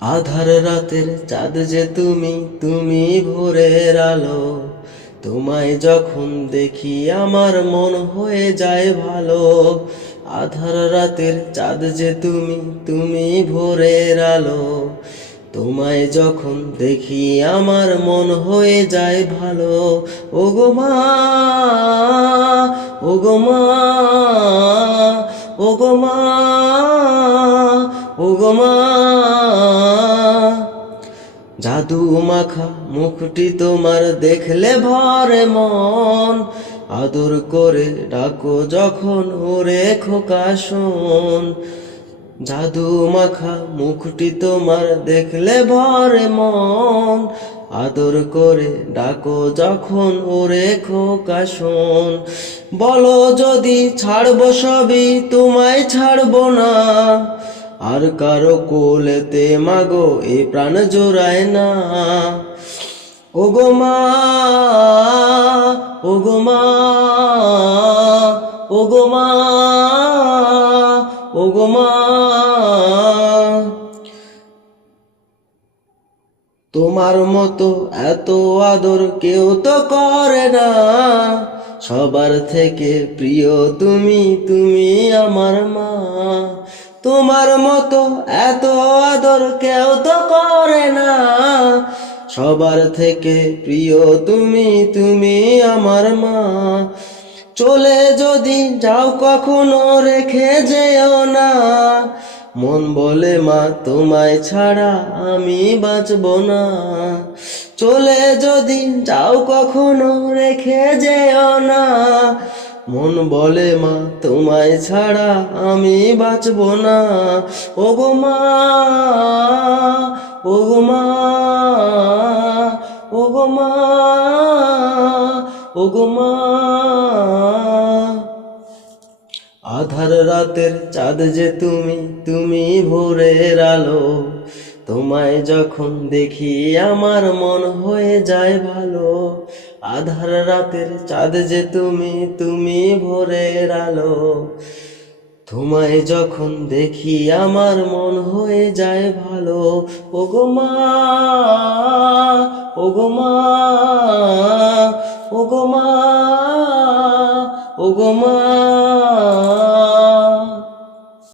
আধার রাতের চাঁদ যে তুমি, তুমি ভোরের আলো। তোমায় যখন দেখি আমার মন হয়ে যায় ভালো। আধার রাতের চাঁদ যে তুমি, তুমি ভোরের আলো। তোমায় যখন দেখি আমার মন হয়ে যায় ভালো। ওগো মা, ওগো মা, ওগো মা, ওগো মা। জাদু মাখা মুখটি তোমার দেখলে ভরে মন। আদর করে ডাকো যখন ওরে খোকা শোন। জাদু মাখা মুখটি তোমার দেখলে ভরে মন। আদর করে ডাকো যখন ওরে খোকা শোন। বলো যদি ছাড়বো সবই, তোমায় ছাড়বো না। আর কারো কোলেতে মাগো এ প্রাণ জোড়ায় না। ওগো মা, ওগো মা, ওগো মা, ওগো মা। তোমার মতো এত আদর কেউ তো করে না। সবার থেকে প্রিয় তুমি, তুমি আমার মা। তোমার মতো এত আদর কেউ তো করে না। সবার থেকে প্রিয় তুমি, তুমি আমার মা। চলে যদি যাও কখনো রেখে যেও না। মন বলে মা তোমায় ছাড়া আমি বাঁচব না। চলে যদি যাও কখনো রেখে যেও না। মন বলে মা তোমায় ছাড়া আমি বাঁচব না। ওগো মা, ওগো মা, ওগো মা, ওগো মা। আধার রাতের চাঁদ যে তুমি, তুমি ভোরের আলো। তোমায় যখন দেখি আমার মন হয়ে যায় ভালো। আধার রাতের চাঁদ যে তুমি, তুমি ভোরের আলো। তোমায় যখন দেখি আমার মন হয়ে যায় ভালো। ওগো মা, ওগো মা, ওগো মা, ওগো মা।